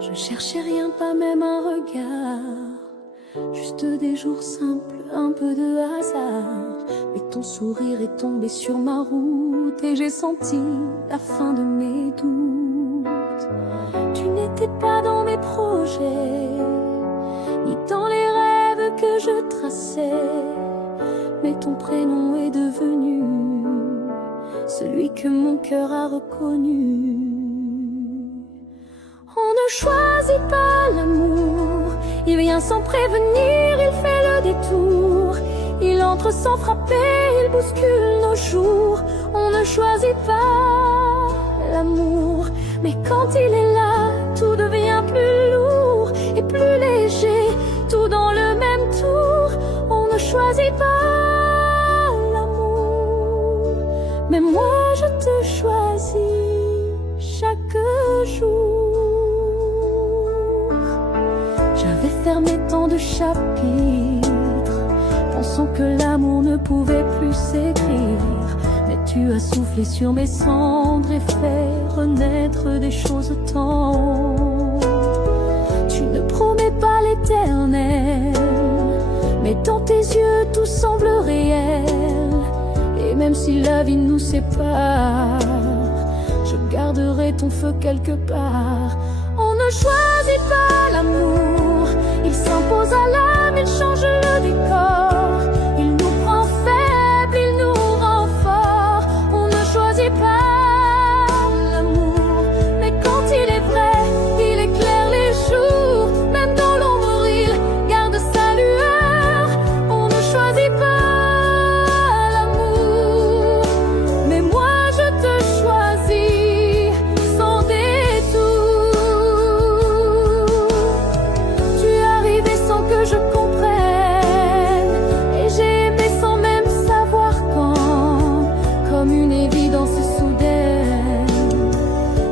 Je cherchais rien, pas même un regard, juste des jours simples, un peu de hasard. Mais ton sourire est tombé sur ma route et j'ai senti la fin de mes doutes. Tu n'étais pas dans mes projets, ni dans les rêves que je traçais, mais ton prénom est devenu celui que mon cœur a reconnu. On ne choisit pas l'amour, il vient sans prévenir, il fait le détour. Il entre sans frapper, il bouscule nos jours. On ne choisit pas l'amour, mais quand il est là, tout devient plus lourd et plus léger, tout dans le même tour. On ne choisit pas l'amour, mais moi je te choisis chaque jour. J'avais fermé tant de chapitres, pensant que l'amour ne pouvait plus s'écrire. Mais tu as soufflé sur mes cendres et fait renaître des choses tant. Tu ne promets pas l'éternel, mais dans tes yeux tout semble réel. Et même si la vie nous sépare, je garderai ton feu quelque part. On ne choisit pas l'amour, il s'impose à l'âme, il change le décor. Il nous prend faibles, il nous rend forts. On ne choisit pas l'amour, mais quand il est vrai, il éclaire les jours. Même dans l'ombre, il garde sa lueur. On ne choisit pas l'amour, mais moi je te choisis sans détour. Tu es arrivé sans que je comprenne, et j'ai aimé sans même savoir quand, comme une évidence soudaine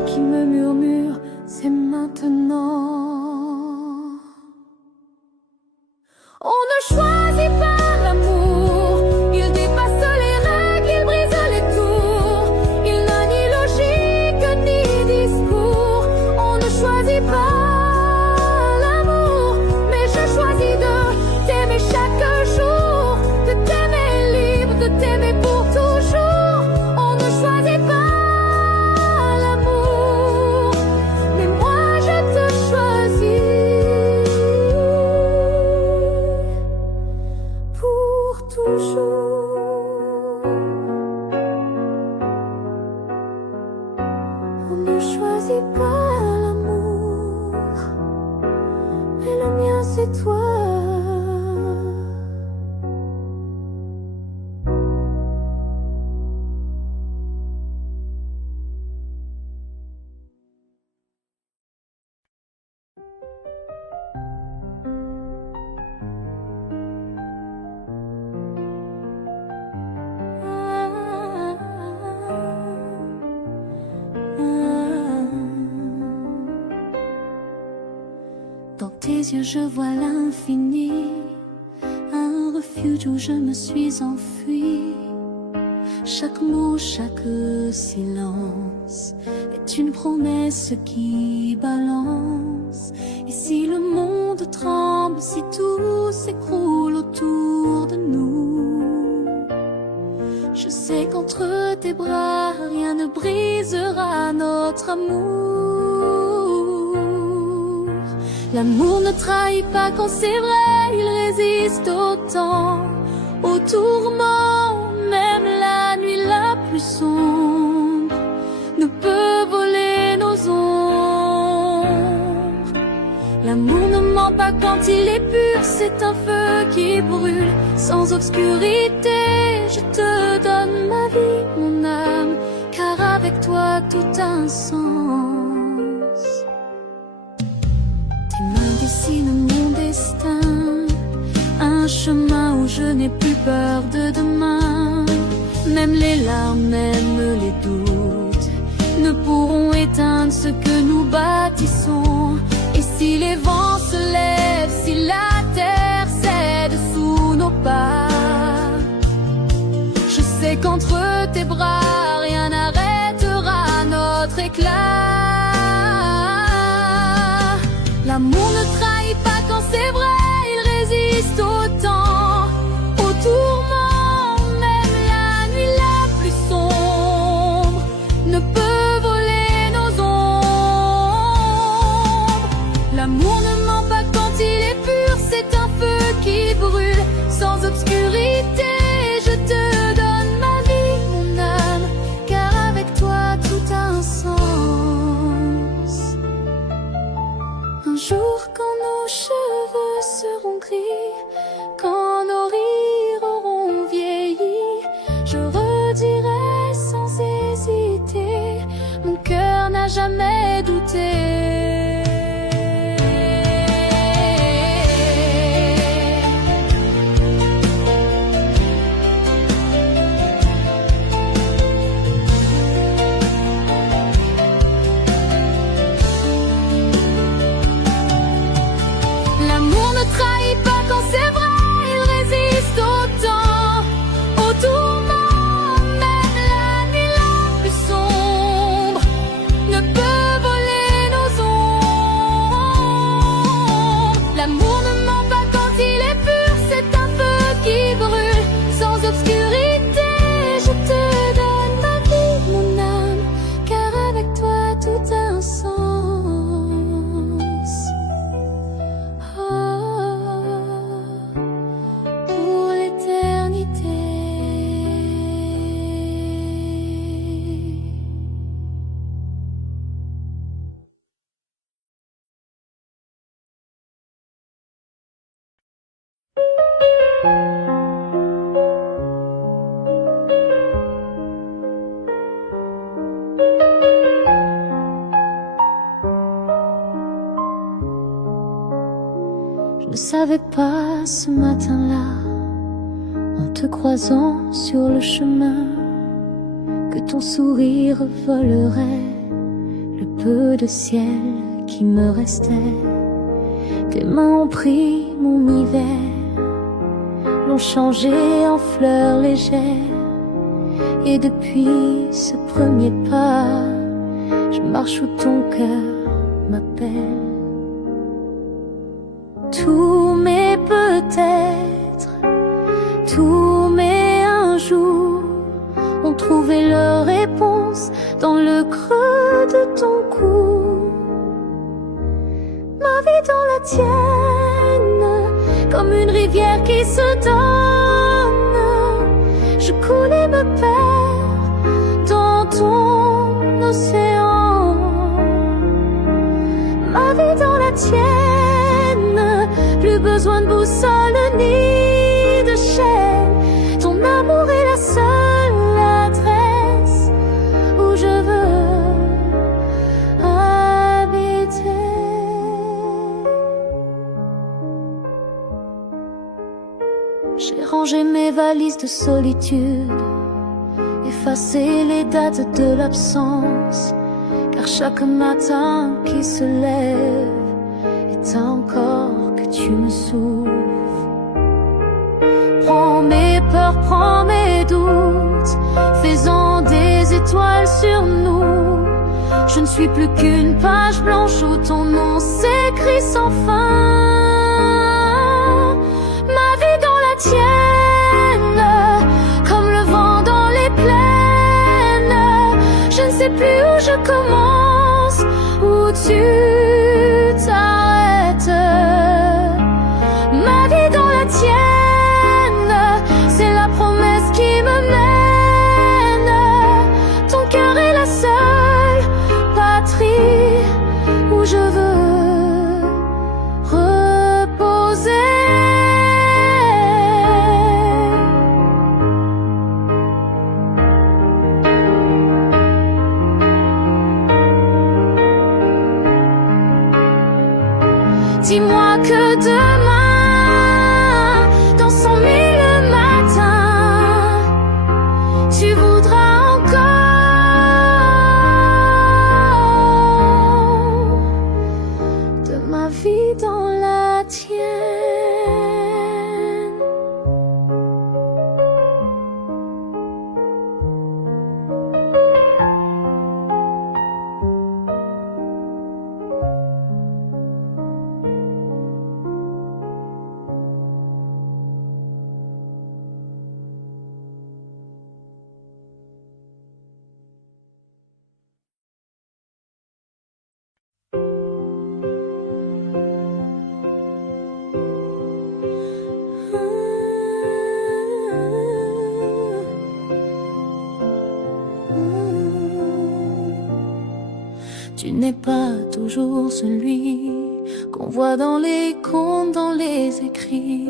qui me murmure, c'est maintenant. On ne choisit pas l'amour, il dépasse les règles, il brise les tours. Il n'a ni logique ni discours. On ne choisit pas l'amour, mais je choisis de t'aimer chaque jour, de t'aimer libre, de t'aimer pour toujours. On ne choisit pas l'amour, mais moi je te choisis pour toujours. On ne choisit pas l'amour, mais le mien c'est toi. Dans tes yeux je vois l'infini, un refuge où je me suis enfuie. Chaque mot, chaque silence est une promesse qui balance. Et si le monde tremble, si tout s'écroule autour de nous, je sais qu'entre tes bras rien ne brisera notre amour. L'amour ne trahit pas quand c'est vrai, il résiste au temps, au tourment. Même la nuit la plus sombre ne peut voler nos ombres. L'amour ne ment pas quand il est pur, c'est un feu qui brûle sans obscurité. Je te donne ma vie, mon âme, car avec toi tout a un sens. Tes mains dessinent mon destin, un chemin où je n'ai plus peur de demain. Même les larmes, même les doutes ne pourront éteindre ce que nous bâtissons. Et si les vents se lèvent, si la terre cède sous nos pas, je sais qu'entre tes bras rien n'arrêtera notre éclat. Un jour quand nos cheveux seront gris, quand nos rires auront vieilli, je redirai sans hésiter, mon cœur n'a jamais douté. L'amour ne trahit pas quand c'est vrai, il résiste au temps, au tourment, même la nuit la plus sombre ne peut voler nos ombres. L'amour ne ment pas quand il est pur, c'est un feu qui brûle sans obscurité. Je te donne ma vie, mon âme, car avec toi tout a un sens. Pour l'éternité. Je ne savais pas ce matin-là, en te croisant sur le chemin, que ton sourire volerait le peu de ciel qui me restait. Tes mains ont pris mon hiver, l'ont changé en fleurs légères, et depuis ce premier pas, je marche où ton cœur m'appelle. Tous mes peut-être, tous mes un jour ont trouvé leur réponse dans le creux de ton cou. Ma vie dans la tienne, comme une rivière qui se donne, je coule et me perds dans ton océan. Ma vie dans la tienne, plus besoin de boussole ni de chaîne. Ton amour est la seule adresse où je veux habiter. J'ai rangé mes valises de solitude, effacé les dates de l'absence, car chaque matin qui se lève est encore que tu me souffles. Prends mes peurs, prends mes doutes, faisant des étoiles sur nous. Je ne suis plus qu'une page blanche où ton nom s'écrit sans fin. Ma vie dans la tienne, comme le vent dans les plaines. Je ne sais plus où je commence, où tu t'arrêtes. Ma vie dans la tienne, c'est la promesse qui me mène. Ton cœur est la seule patrie où je veux reposer. Dis-moi que demain, dans 100 000 matins, tu voudras encore de ma vie dans la tienne. Tu n'es pas toujours celui qu'on voit dans les contes, dans les écrits.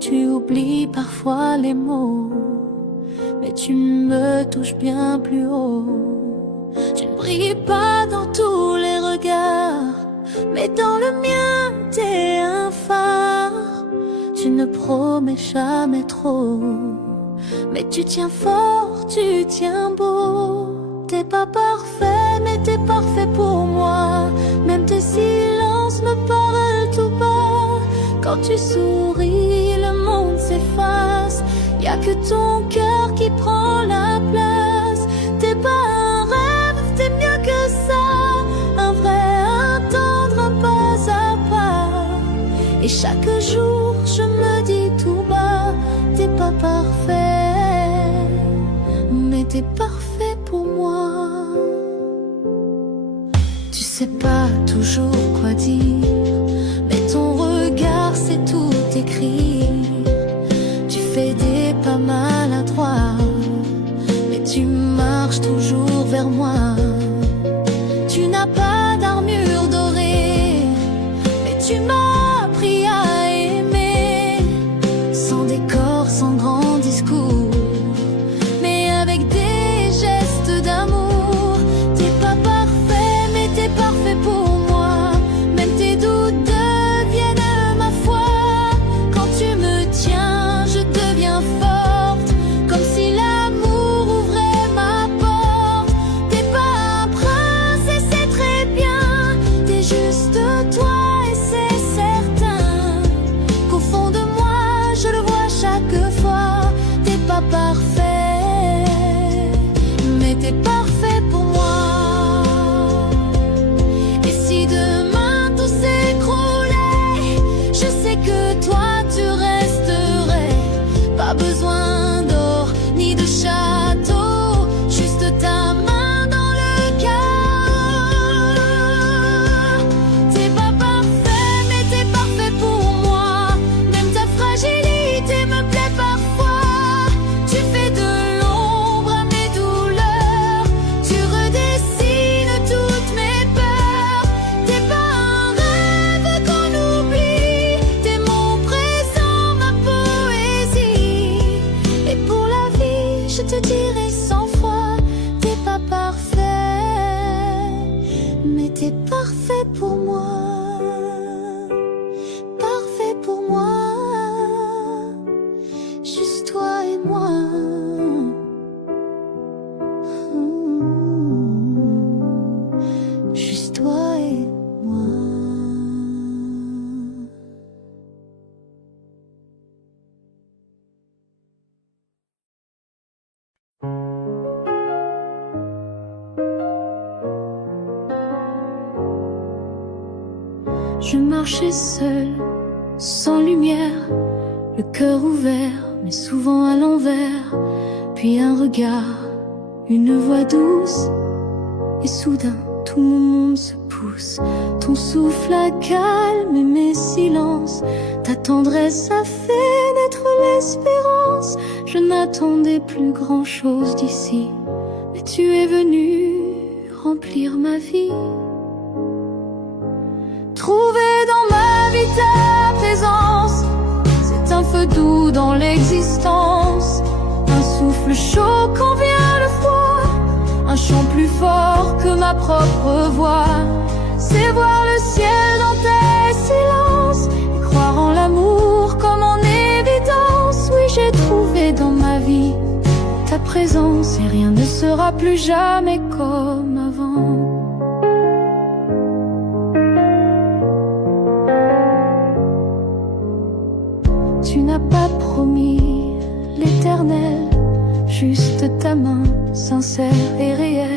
Tu oublies parfois les mots, mais tu me touches bien plus haut. Tu ne brilles pas dans tous les regards, mais dans le mien t'es un phare. Tu ne promets jamais trop, mais tu tiens fort, tu tiens beau. T'es pas parfait, mais t'es parfait pour moi. Même tes silences me parlent tout bas. Quand tu souris, le monde s'efface. Y'a que ton cœur qui prend la place. T'es pas un rêve, t'es mieux que ça. Un vrai, un tendre, un pas à pas. Et chaque jour, je me dis tout bas, t'es pas parfait, mais t'es parfait pour moi. Tu sais pas toujours quoi dire, mais ton regard sait tout écrire. Tu fais des pas maladroits, mais tu marches toujours vers moi. Tu n'as pas d'armure dorée, mais tu m'as appris à aimer. Sans décor, sans grand discours, mais avec des gestes d'amour. T'es pas parfait, mais t'es parfait pour moi. Même tes doutes deviennent ma foi. Quand tu me tiens, je deviens forte, comme si l'amour ouvrait ma porte. T'es pas un prince et c'est très bien, t'es juste toi et c'est certain qu'au fond de moi, je le vois chaque fois. T'es pas parfait, mais t'es parfait pour moi. Et si demain tout s'écroulait, je sais que toi tu resterais. Pas besoin d'or ni de château, juste ta main dans le chaos. T'es pas parfait, mais t'es parfait pour moi. Même ta fragilité me plaît parfois. Tu fais de l'ombre à mes douleurs, tu redessines toutes mes peurs. T'es pas un rêve qu'on oublie, t'es mon présent, ma poésie. Et pour la vie, je te dirai 100 fois, t'es pas parfait, mais t'es parfait pour moi. Parfait pour moi, juste toi et moi. Juste toi et moi. Je marchais seule, sans lumière, le cœur ouvert, mais souvent à l'envers. Puis un regard, une voix douce, et soudain tout mon monde se pousse. Ton souffle a calmé mes silences, ta tendresse a fait naître l'espérance. Je n'attendais plus grand chose d'ici, mais tu es venu remplir ma vie. Trouver dans ma vie ta présence, c'est un feu doux dans l'existence. Un souffle chaud quand vient le froid, un chant plus fort que ma propre voix. C'est voir le ciel dans tes silences et croire en l'amour comme en évidence. Oui, j'ai trouvé dans ma vie ta présence et rien ne sera plus jamais comme avant. Tu n'as pas promis l'éternel, juste ta main sincère et réelle.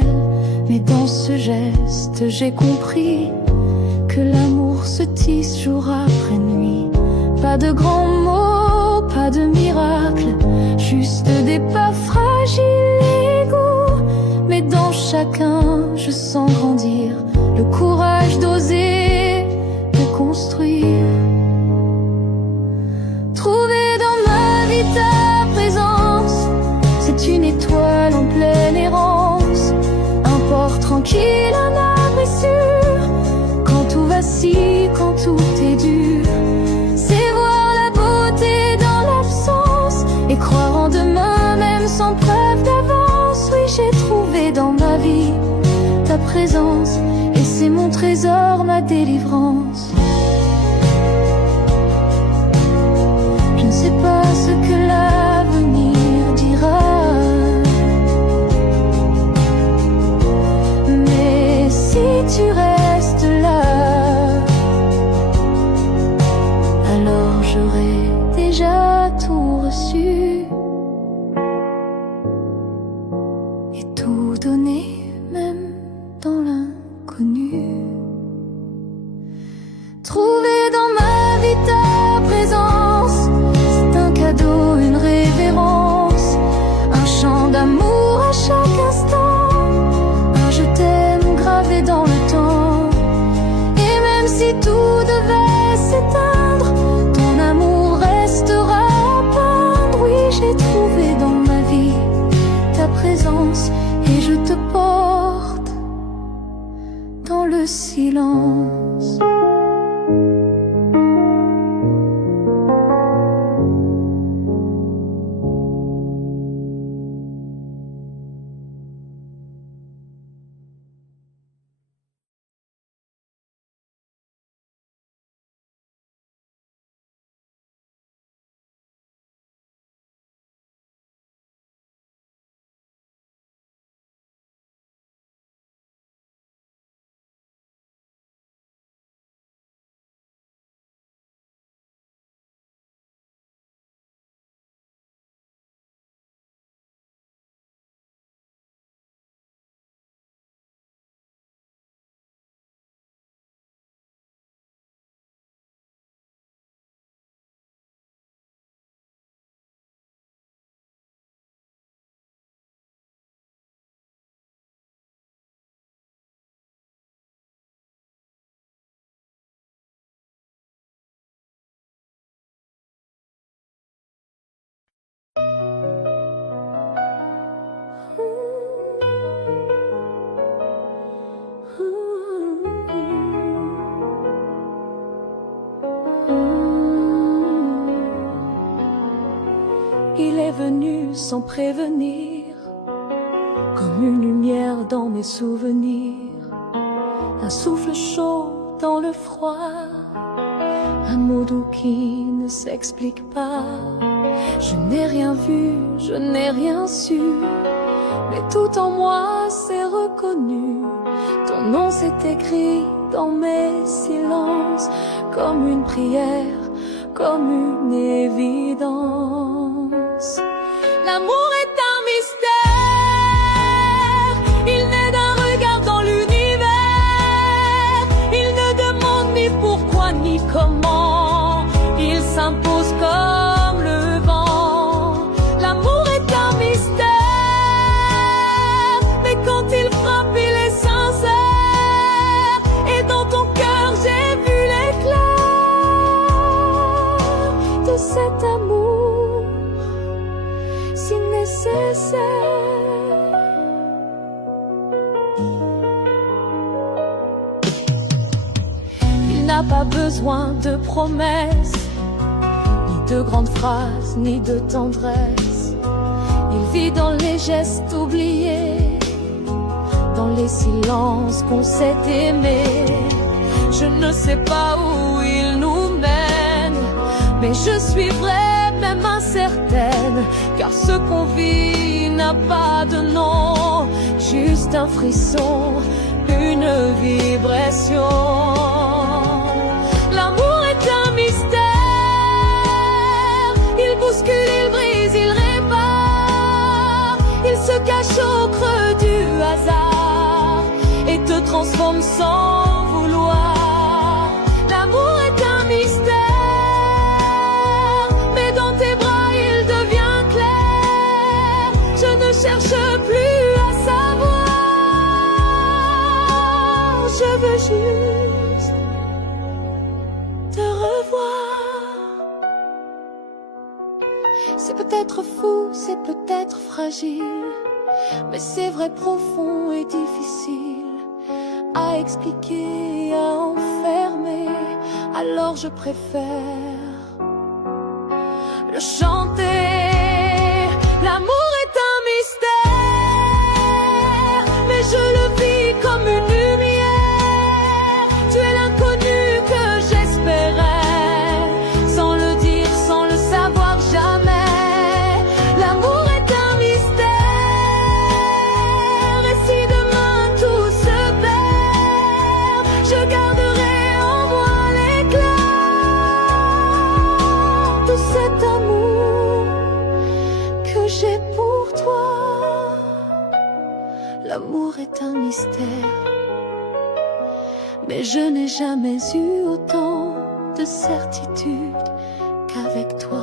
Mais dans ce geste j'ai compris que l'amour se tisse jour après nuit. Pas de grands mots, pas de miracles, juste des pas fragiles et égaux. Mais dans chacun je sens grandir le courage d'oser, de construire. Trouver dans ma vie ta présence, c'est une étoile en pleine errance, un port tranquille, un abri sûr. Quand tout vacille présence, et c'est mon trésor, ma délivrance. Je ne sais pas ce que l'avenir dira, mais si tu restes là, alors j'aurai déjà tout reçu et tout donné, même dans l'inconnu. Trouver dans ma vie ta présence, c'est un cadeau, une révérence, un chant d'amour à chaque instant, un je t'aime gravé dans le temps. Et même si tout devait s'éteindre, ton amour restera à peindre. Oui, j'ai trouvé dans ma vie ta présence, et je te porte dans le silence. Il est venu sans prévenir, comme une lumière dans mes souvenirs, un souffle chaud dans le froid, un mot doux qui ne s'explique pas. Je n'ai rien vu, je n'ai rien su, mais tout en moi s'est reconnu. Ton nom s'est écrit dans mes silences, comme une prière, comme une évidence. L'amour est un mystère, il naît d'un regard dans l'univers. Il ne demande ni pourquoi ni comment, il s'impose comme le vent. L'amour est un mystère, mais quand il frappe il est sincère. Et dans ton cœur j'ai vu l'éclair de cet amour si nécessaire. Il n'a pas besoin de promesses, ni de grandes phrases, ni de tendresse. Il vit dans les gestes oubliés, dans les silences qu'on s'est aimés. Je ne sais pas où il nous mène, mais je suis vraie, même incertaine, car ce qu'on vit n'a pas de nom, juste un frisson, une vibration. L'amour est un mystère, il bouscule, il brise, il répare, il se cache au creux du hasard et te transforme sans vouloir. L'amour est un mystère, mais dans tes bras il devient clair. Je ne cherche plus à savoir, je veux juste te revoir. C'est peut-être fou, c'est peut-être fragile, mais c'est vrai, profond et difficile à expliquer, à enfermer. Alors je préfère le chanter. L'amour est un mystère, mais je le vis comme une mystère. Mais je n'ai jamais eu autant de certitude qu'avec toi.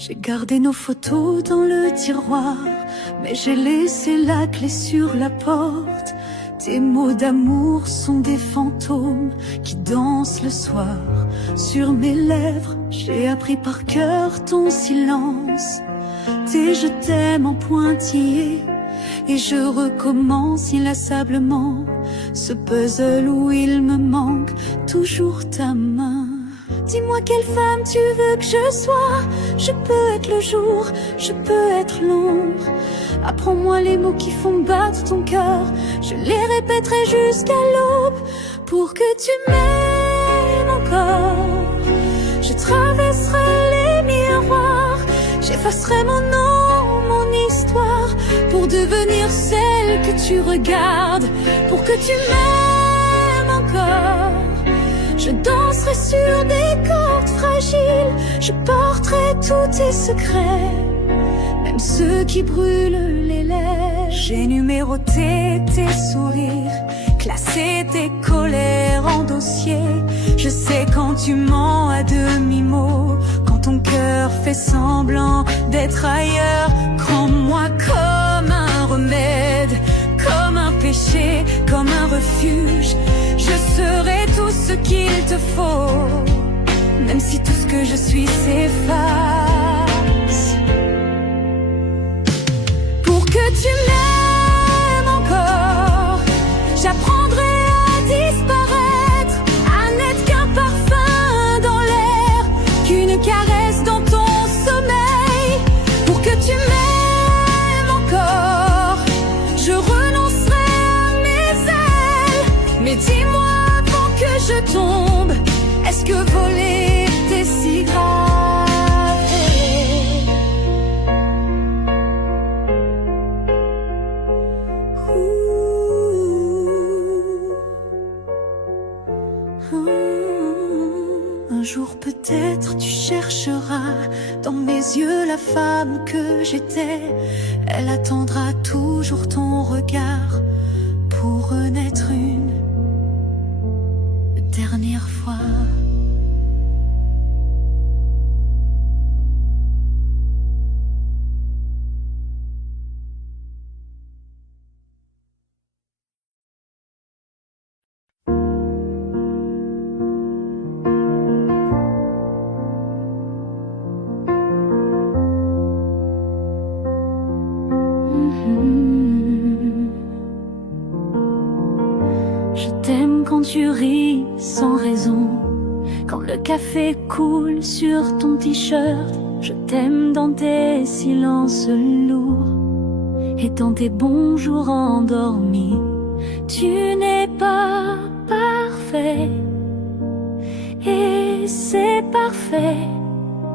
J'ai gardé nos photos dans le tiroir, mais j'ai laissé la clé sur la porte. Tes mots d'amour sont des fantômes qui dansent le soir. Sur mes lèvres, j'ai appris par cœur ton silence. Tes je t'aime en pointillé, et je recommence inlassablement ce puzzle où il me manque toujours ta main. Dis-moi quelle femme tu veux que je sois. Je peux être le jour, je peux être l'ombre. Apprends-moi les mots qui font battre ton cœur. Je les répéterai jusqu'à l'aube. Pour que tu m'aimes encore, je traverserai les miroirs. J'effacerai mon nom, mon histoire, pour devenir celle que tu regardes. Pour que tu m'aimes encore, je danserai sur des cordes fragiles. Je porterai tous tes secrets, même ceux qui brûlent les lèvres. J'ai numéroté tes sourires, classé tes colères en dossier. Je sais quand tu mens à demi-mot, quand ton cœur fait semblant d'être ailleurs. Prends-moi comme un remède, comme un péché, comme un refuge. Je serai tout ce qu'il te faut, même si tout ce que je suis s'efface. Pour que tu m'aimes encore, j'apprendrai à disparaître, à n'être qu'un parfum dans l'air, qu'une caresse dans ton sommeil. Pour que tu m'aimes encore, je renoncerai à mes ailes. Mais dis-moi, je tombe, est-ce que voler t'est si grave? Un jour peut-être tu chercheras dans mes yeux la femme que j'étais. Elle attendra toujours ton regard pour renaître une dernière fois. Je t'aime quand tu ris sans raison, quand le café coule sur ton t-shirt. Je t'aime dans tes silences lourds et dans tes bons jours endormis. Tu n'es pas parfait, et c'est parfait,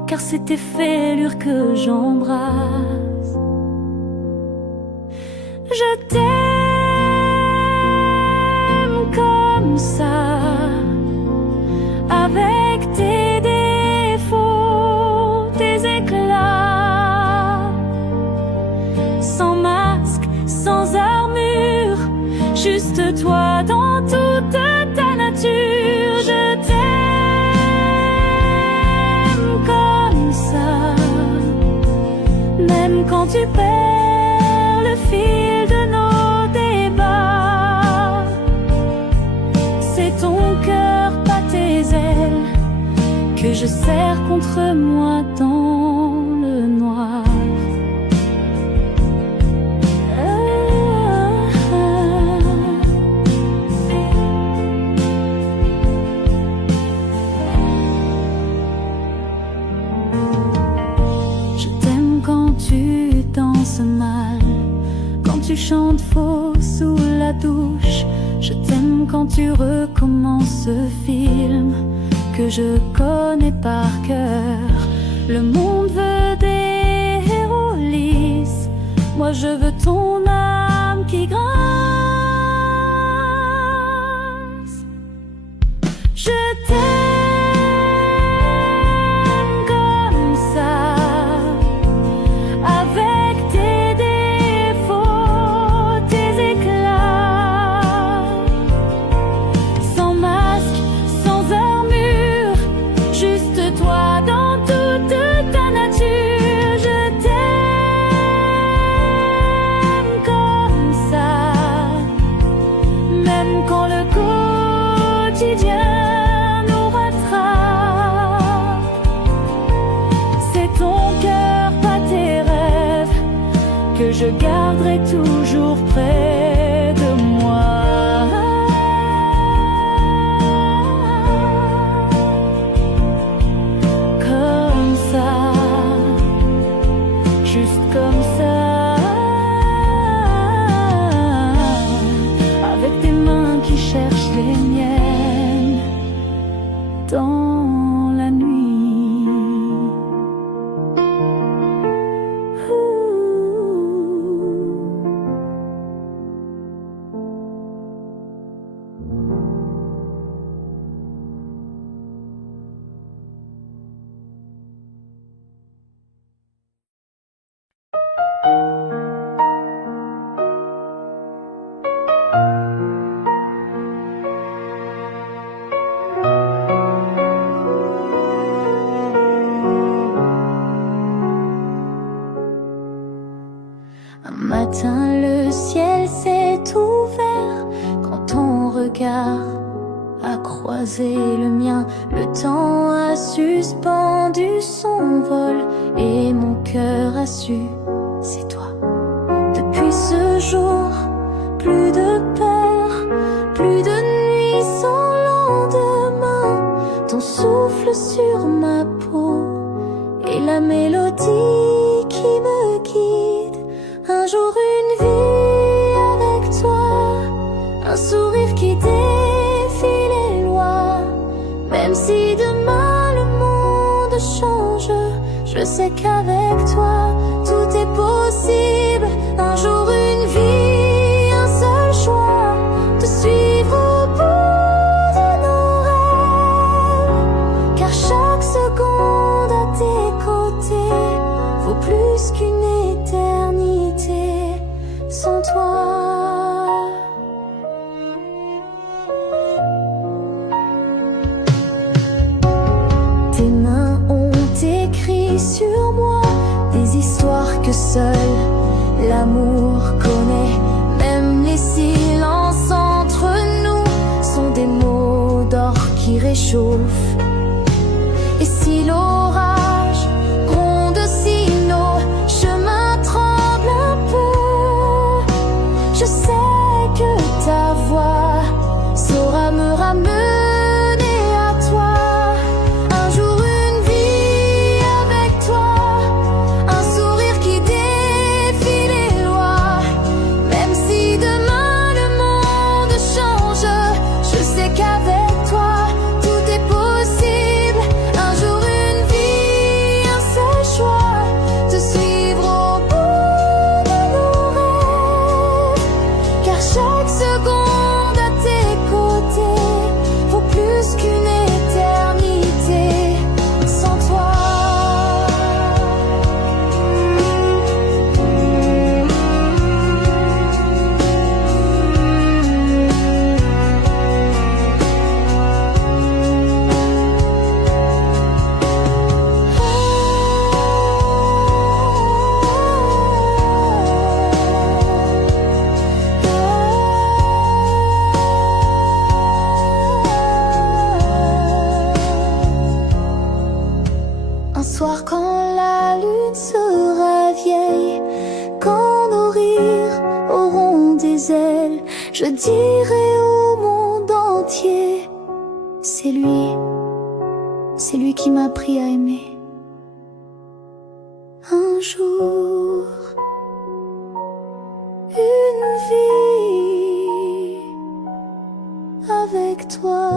car c'est tes fêlures que j'embrasse. Je t'aime comme ça, avec tes défauts, tes éclats, sans masque, sans armure, juste toi dans toute ta nature. Je t'aime comme ça, même quand tu perds le fil de nos débats. C'est ton cœur, pas tes ailes, que je serre contre moi dans le noir. Je t'aime quand tu danses mal, quand tu chantes faux sous la douche. Je t'aime quand tu recommences ce film que je connais par cœur. Le monde veut des Moi je veux ton âme qui grince. Je t'aime comme ça, avec tes défauts, tes éclats, sans masque, sans armure, juste toi dans toute ta nature. Je t'aime comme ça, même quand le quotidien nous rattrape. C'est ton cœur, pas tes rêves, que je garderai toujours près de moi. Comme ça, juste comme ça, avec tes mains qui cherchent les miennes dans la nuit. Un matin, le ciel s'est ouvert quand ton regard a croisé le mien. Le temps a suspendu son vol et mon cœur a su, c'est toi. Depuis ce jour, plus de peur, plus de nuit sans lendemain. Ton souffle sur ma peau et la mélodie qui me guide. Un jour une vie avec toi, un sourire qui défie les lois. Même si demain le monde change, je sais qu'avec toi tout est possible. Un jour une vie, un seul choix, te suivre au bout de nos rêves. Car chaque seconde à tes côtés vaut plus qu'une éternité sans toi. Tes mains ont écrit sur moi des histoires que seul l'amour connaît. Même les silences entre nous sont des mots d'or qui réchauffent. Et si l'orage gronde, si nos chemins tremblent un peu, je sais que ta voix saura me ramener à toi. Un jour une vie avec toi, un sourire qui défie les lois. Même si demain le monde change, je sais qu'avec toi tout est possible. Un jour une vie, un seul choix, te suivre au bout de nos rêves. Car chaque seconde à tes côtés vaut plus qu'une éternité sans toi. Un soir quand la lune sera vieille, quand nos rires auront des ailes, je dirai au monde entier, c'est lui qui m'a appris à aimer. Un jour, une vie avec toi.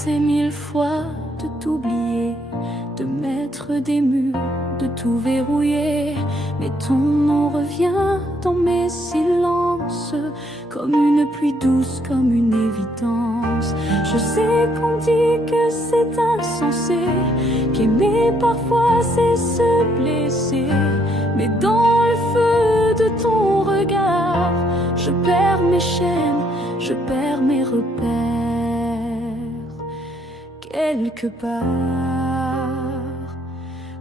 tenté 1000 fois de t'oublier, de mettre des murs, de tout verrouiller, mais ton nom revient dans mes silences, comme une pluie douce, comme une évidence. Je sais qu'on dit que c'est insensé, qu'aimer parfois c'est se blesser, mais dans le feu de ton regard, je perds mes chaînes, je perds mes repères. Quelque part,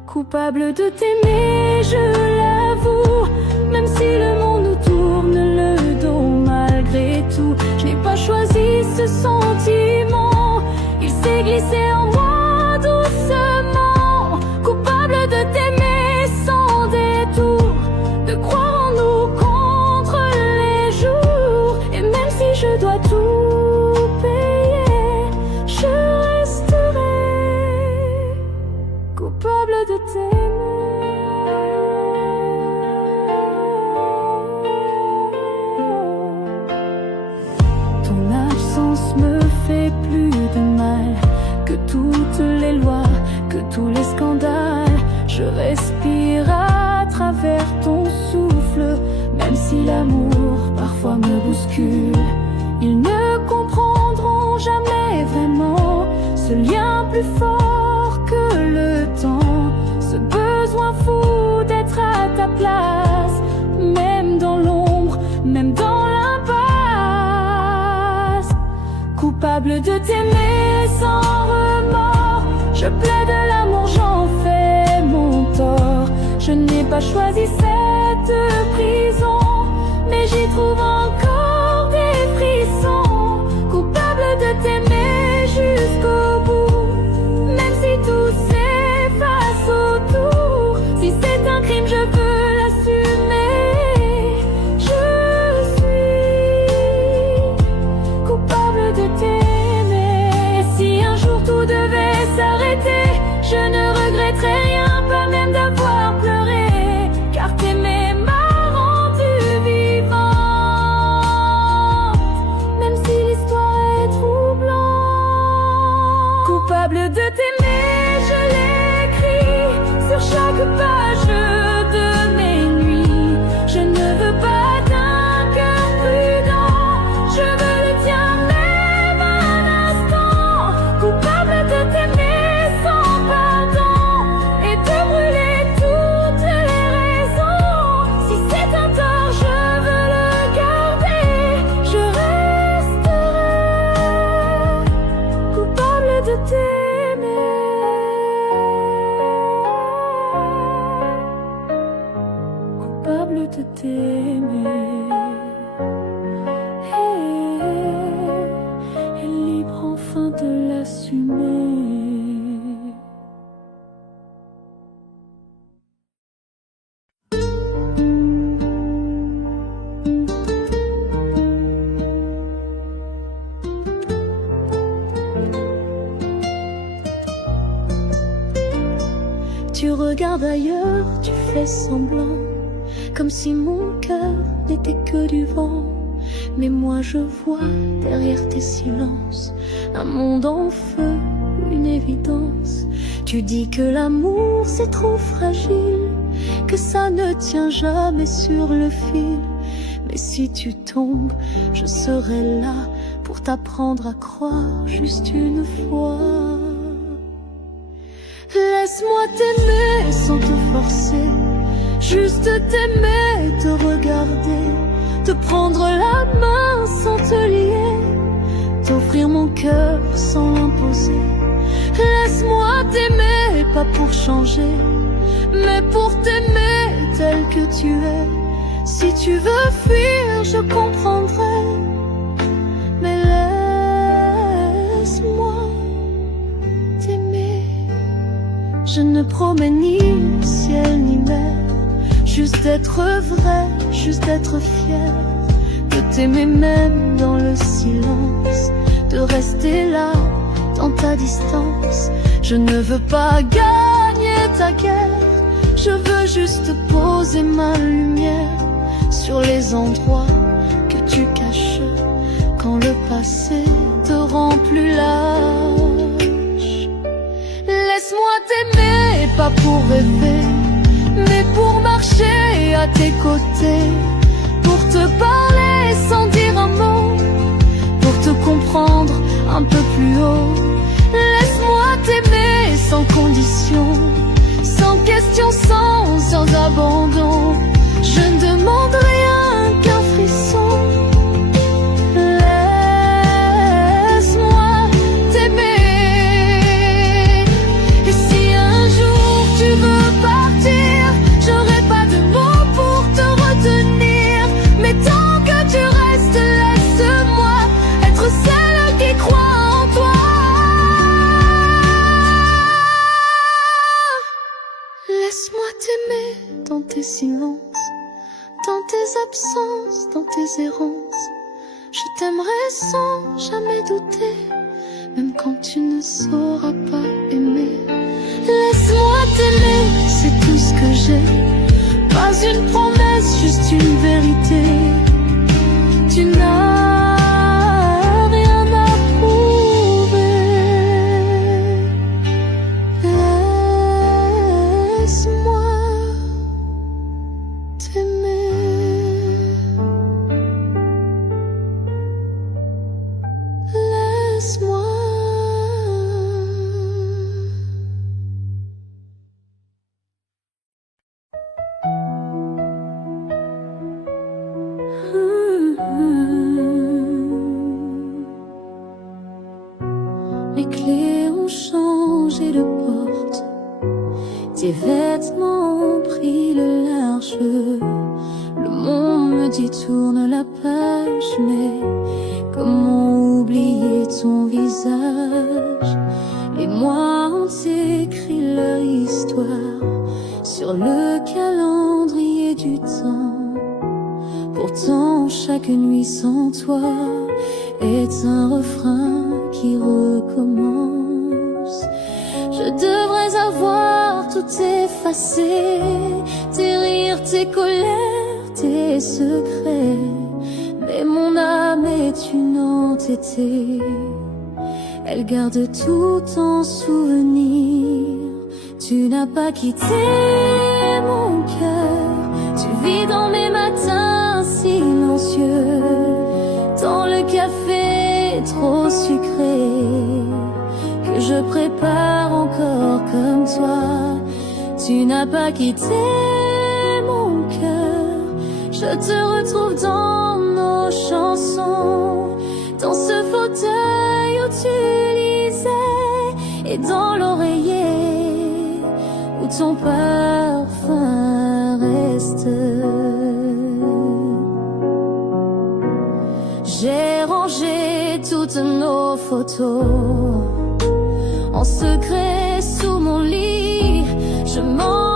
coupable de t'aimer, je l'avoue, même si le monde nous tourne le dos malgré tout. Je n'ai pas choisi ce sentiment, il s'est glissé en moi doucement. Coupable de t'aimer sans détour, de croire en nous contre les jours. Et même si je dois tout payer, je resterai coupable de t'aimer. Ton absence me fait plus de mal que toutes les lois, que tous les scandales. Je respire à travers ton souffle, même si l'amour parfois me bouscule. Ils ne comprendront jamais vraiment ce lien plus fort que le temps, ce besoin fou d'être à ta place, même dans l'ombre, même dans l'impasse. Coupable de t'aimer sans remords, je plaide l'amour, j'en fais mon tort. Je n'ai pas choisi cette prison, mais j'y trouve encore des frissons. Coupable de t'aimer jusqu'au bout, même si tout s'efface autour. Si c'est un crime, je veux l'assumer. Je suis coupable de t'aimer. Si un jour tout devait s'arrêter, je ne regretterai rien, pas même d'avoir pleuré, car t'aimer m'a rendue vivante, même si l'histoire est troublante. Coupable de t'aimer, je l'écris sur chaque page de mes nuits. Je ne veux pas d'un cœur prudent, je veux le tien même un instant. Coupable de t'aimer sans pardon et de brûler toutes les raisons. Si c'est un tort, je veux le garder, je resterai coupable de t'aimer. Coupable de t'aimer. Et libre enfin de l'assumer. Tu regardes ailleurs, tu fais semblant, comme si mon cœur n'était que du vent. Mais moi je vois derrière tes silences un monde en feu, une évidence. Tu dis que l'amour c'est trop fragile, que ça ne tient jamais sur le fil. Mais si tu tombes, je serai là pour t'apprendre à croire juste une fois. Laisse-moi t'aimer sans te forcer, juste t'aimer, te regarder, te prendre la main sans te lier, t'offrir mon cœur sans l'imposer. Laisse-moi t'aimer, pas pour changer, mais pour t'aimer tel que tu es. Si tu veux fuir, je comprendrai, mais laisse-moi t'aimer. Je ne promets ni ciel ni mer, juste être vrai, juste être fier, de t'aimer même dans le silence, de rester là dans ta distance. Je ne veux pas gagner ta guerre, je veux juste poser ma lumière sur les endroits que tu caches quand le passé te rend plus là. pas pour rêver, mais pour marcher à tes côtés, pour te parler sans dire un mot, pour te comprendre un peu plus haut. Laisse-moi t'aimer sans condition, sans question, sans abandon. Je ne demande rien qu'un frisson. Laisse-moi t'aimer. Et si un jour tu veux partir, j'aurai pas de mots pour te retenir. Mais tant que tu restes, laisse-moi être celle qui croit en toi. Laisse-moi t'aimer dans tes silences, dans tes absences, dans tes errances. Je t'aimerai sans jamais douter, même quand tu ne sauras pas aimer. Laisse-moi t'aimer, c'est tout ce que j'ai. Pas une promesse, juste une vérité. Tu n'as rien à prouver. Laisse-moi t'aimer. Laisse-moi. Les clés ont changé de porte, tes vêtements ont pris le large. Le monde me dit tourne la page, mais comment oublier ton visage? Les mois ont écrit leur histoire sur le calendrier du temps. Pourtant chaque nuit sans toi est un refrain qui recommence. Je devrais avoir tout effacé, tes rires, tes colères, tes secrets. Mais mon âme est une entêtée, elle garde tout en souvenir. Tu n'as pas quitté mon cœur, tu vis dans mes matins silencieux, dans le café trop sucré que je prépare encore comme toi. Tu n'as pas quitté mon cœur, je te retrouve dans nos chansons, dans ce fauteuil où tu lisais et dans l'oreiller où ton parfum reste. J'ai rangé toutes nos photos en secret sous mon lit. Je m'en